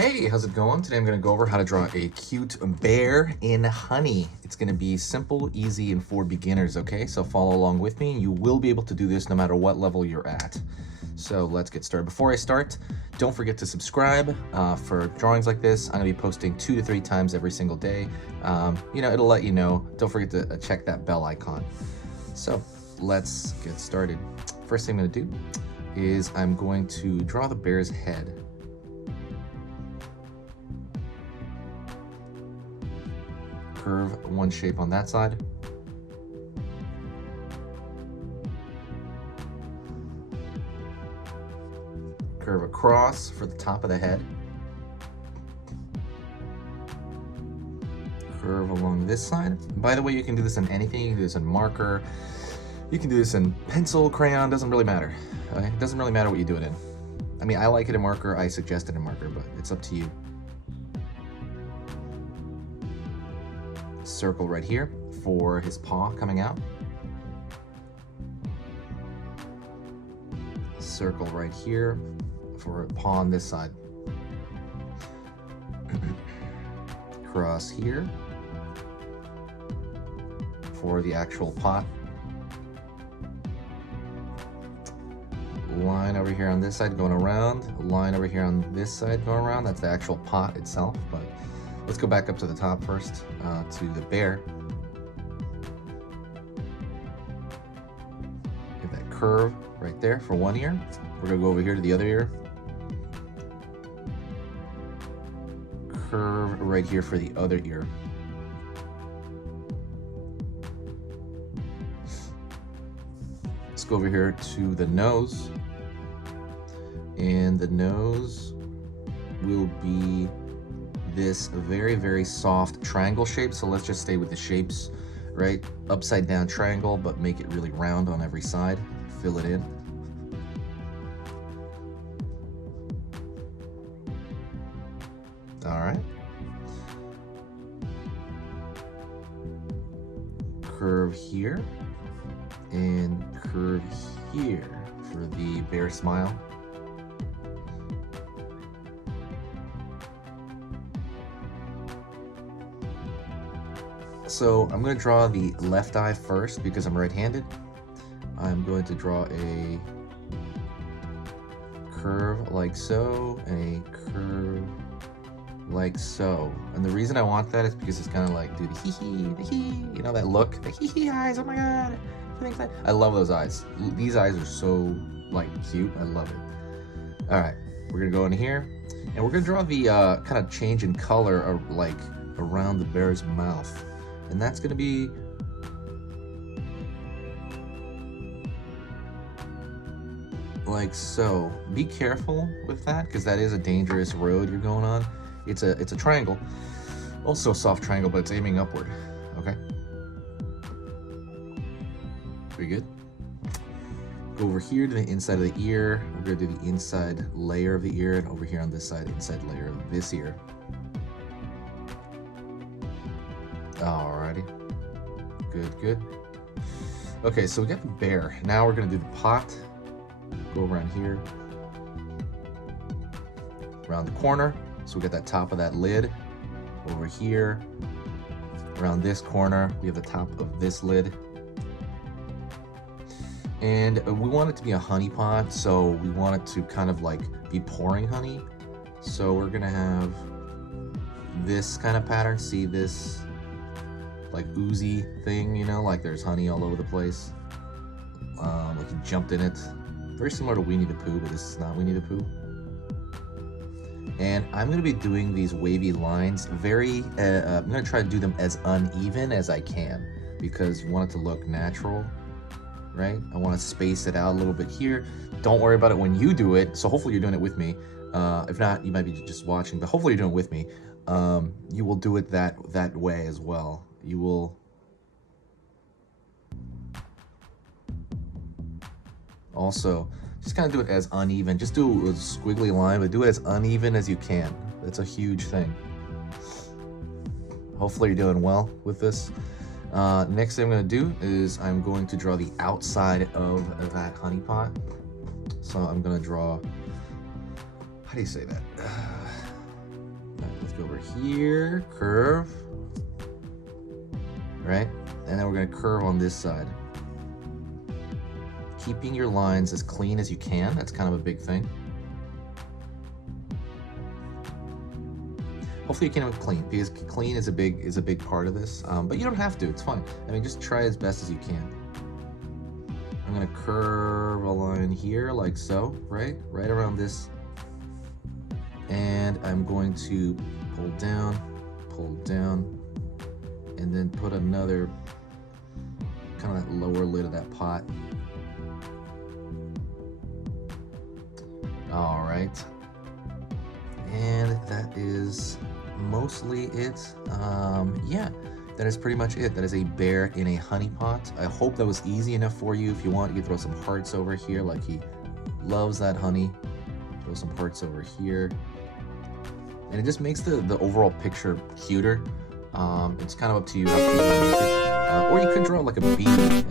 Hey, how's it going? Today I'm going to go over how to draw a cute bear in honey. It's going to be simple, easy, and for beginners, okay? So follow along with me. You will be able to do this no matter what level you're at. So let's get started. Before I start, don't forget to subscribe for drawings like this. I'm going to be posting 2 to 3 times every single day. It'll let you know. Don't forget to check that bell icon. So let's get started. First thing I'm going to do is I'm going to draw the bear's head. Curve one shape on that side. Curve across for the top of the head. Curve along this side. By the way, you can do this in anything. You can do this in marker. You can do this in pencil, crayon, doesn't really matter. Okay? It doesn't really matter what you do it in. I mean, I like it in marker. I suggest it in marker, but it's up to you. Circle right here for his paw coming out. Circle right here for a paw on this side. Cross here for the actual pot. Line over here on this side going around. Line over here on this side going around. That's the actual pot itself, but let's go back up to the top first, to the bear. Get that curve right there for one ear. We're gonna go over here to the other ear. Curve right here for the other ear. Let's go over here to the nose. And the nose will be this very, very soft triangle shape. So let's just stay with the shapes, right? Upside down triangle, but make it really round on every side. Fill it in. All right. Curve here and curve here for the bear smile. So I'm going to draw the left eye first because I'm right-handed. I'm going to draw a curve like so, and a curve like so. And the reason I want that is because it's kind of like do the hee-hee, you know that look? The hee-hee eyes, oh my god. I love those eyes. These eyes are so like cute, I love it. All right, we're gonna go in here and we're gonna draw the kind of change in color like around the bear's mouth. And that's gonna be like so. Be careful with that because that is a dangerous road you're going on. It's a triangle, also a soft triangle, but it's aiming upward. Okay. Pretty good. Go over here to the inside of the ear. We're gonna do the inside layer of the ear, and over here on this side, inside layer of this ear. Alrighty, good. Okay, so we got the bear. Now we're gonna do the pot. Go around here, around the corner. So we got that top of that lid over here. Around this corner, we have the top of this lid. And we want it to be a honey pot, so we want it to kind of like be pouring honey. So we're gonna have this kind of pattern. See this like oozy thing, you know, like there's honey all over the place. Like he jumped in it. Very similar to Winnie the Pooh, but this is not Winnie the Pooh. And I'm gonna be doing these wavy lines I'm gonna try to do them as uneven as I can because you want it to look natural, right? I wanna space it out a little bit here. Don't worry about it when you do it. So hopefully you're doing it with me. If not, you might be just watching, but hopefully you're doing it with me. You will do it that way as well. You will also just kind of do it as uneven. Just do a squiggly line, but do it as uneven as you can. That's a huge thing. Hopefully you're doing well with this. Next thing I'm going to do is I'm going to draw the outside of that honey pot. So I'm going to draw, how do you say that? Go over here, curve, right? And then we're gonna curve on this side. Keeping your lines as clean as you can, that's kind of a big thing. Hopefully you can have it clean, because clean is a big part of this, but you don't have to, it's fine. I mean, just try as best as you can. I'm gonna curve a line here like so, right around this. And I'm going to pull down, and then put another, kind of that lower lid of that pot. All right, and that is mostly it. Yeah, that is pretty much it. That is a bear in a honey pot. I hope that was easy enough for you. If you want, you can throw some hearts over here, like he loves that honey. Throw some hearts over here. And it just makes the overall picture cuter. It's kind of up to you how you want to make it. Or you could draw like a bee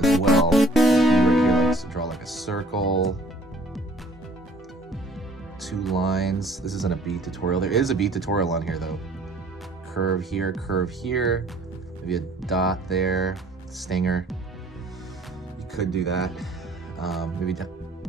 as well. Right here likes to draw like a circle. 2 lines. This isn't a bee tutorial. There is a bee tutorial on here though. Curve here, maybe a dot there, stinger. You could do that. Maybe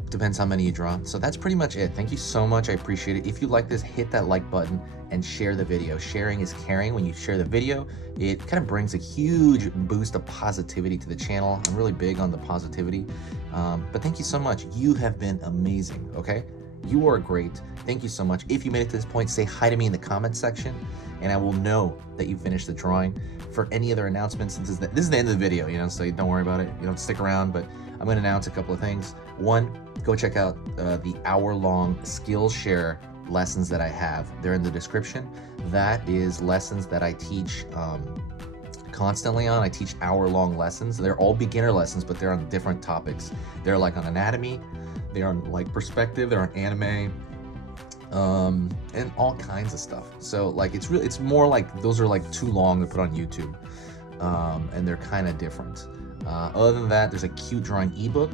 depends how many you draw. So that's pretty much it. Thank you so much. I appreciate it. If you like this, hit that like button and share the video. Sharing is caring. When you share the video, it kind of brings a huge boost of positivity to the channel. I'm really big on the positivity. But thank you so much. You have been amazing, okay? You are great. Thank you so much. If you made it to this point, say hi to me in the comments section, and I will know that you finished the drawing. For any other announcements, this is the end of the video, you know, so don't worry about it. You don't stick around, but I'm going to announce a couple of things. One, go check out the hour-long Skillshare lessons that I have. They're in the description. That is lessons that I teach constantly on. I teach hour-long lessons. They're all beginner lessons, but they're on different topics. They're like on anatomy, they're on like perspective, they're on anime, and all kinds of stuff. So like it's more like those are like too long to put on YouTube, and they're kind of different. Other than that, there's a cute drawing ebook.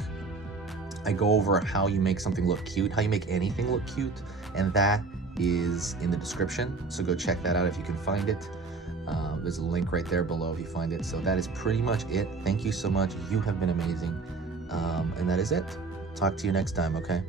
I go over how you make something look cute, how you make anything look cute, and that is in the description. So go check that out if you can find it. There's a link right there below if you find it. So that is pretty much it. Thank you so much. You have been amazing. And that is it. Talk to you next time, okay?